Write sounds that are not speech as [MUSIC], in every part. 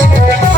Música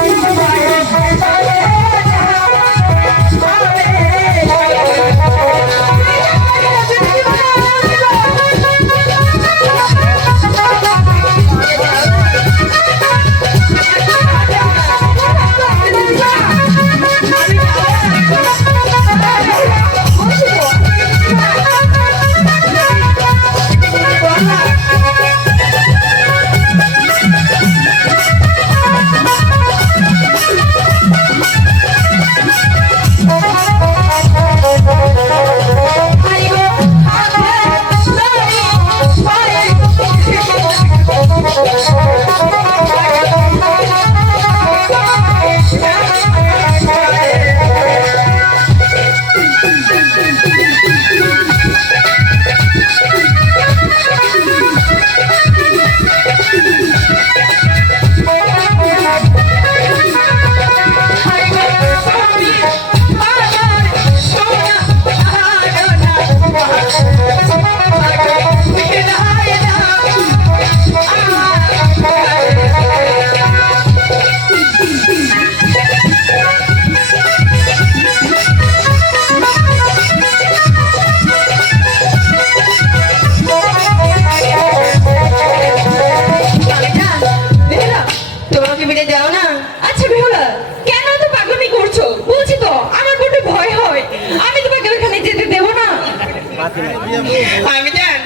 আমি জান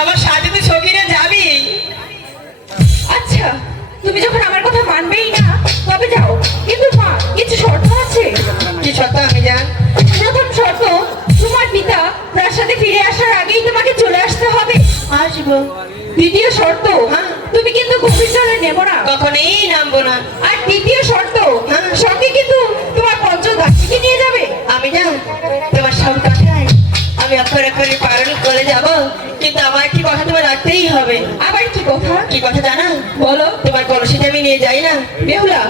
আমার সাথে তো সখীরা যাবি। আচ্ছা তুমি যখন আমার কথা মানবেই না তবে যাও। কিন্তু মা কিছু শর্ত আছে? কি সত্য আমি জান। প্রথম শর্ত তোমার পিতা প্রাসাদে ফিরে আসার আগেই তোমাকে চলে আসতে হবে। আসব। দ্বিতীয় শর্ত তুমি কিন্তু গভীর জলে নেব না। কখনোই নামবো না। আর তৃতীয় শর্ত হ্যাঁ। সঙ্গে কিন্তু তোমার পঞ্চদাসীকে নিয়ে যাবে। আমি জান। তোমার সব কথাই আমি অক্ষর অক্ষরে কথা তোমার রাখতেই হবে। আবার কি কথা? কি কথা জানা? বলো। তোমার কলসিটা আমি নিয়ে যাই না। বেহুলা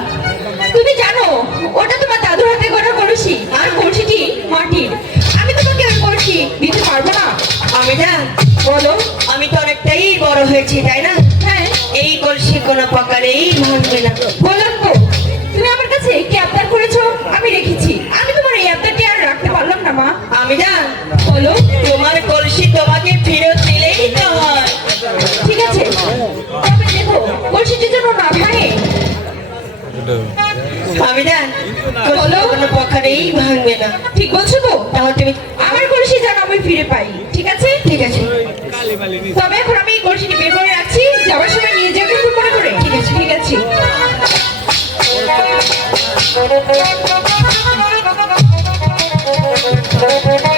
তুমি জানো ওটা তোমার দাদুর হাতে করা কলসিটি যেন না ভাঙে আমি জান কলসি কোনো প্রকারেই ভাঙবে না। ঠিক বলছো তো? তাহলে তুমি আমার কলসি যেন আমি ফিরে পাই ঠিক আছে? ঠিক আছে। তবে এখন আমি এই কলসিটি বের করে রাখছি যাওয়ার সময় নিয়ে যাবে একটু মনে করে। ঠিক আছে। ঠিক আছে। সখী, [LAUGHS]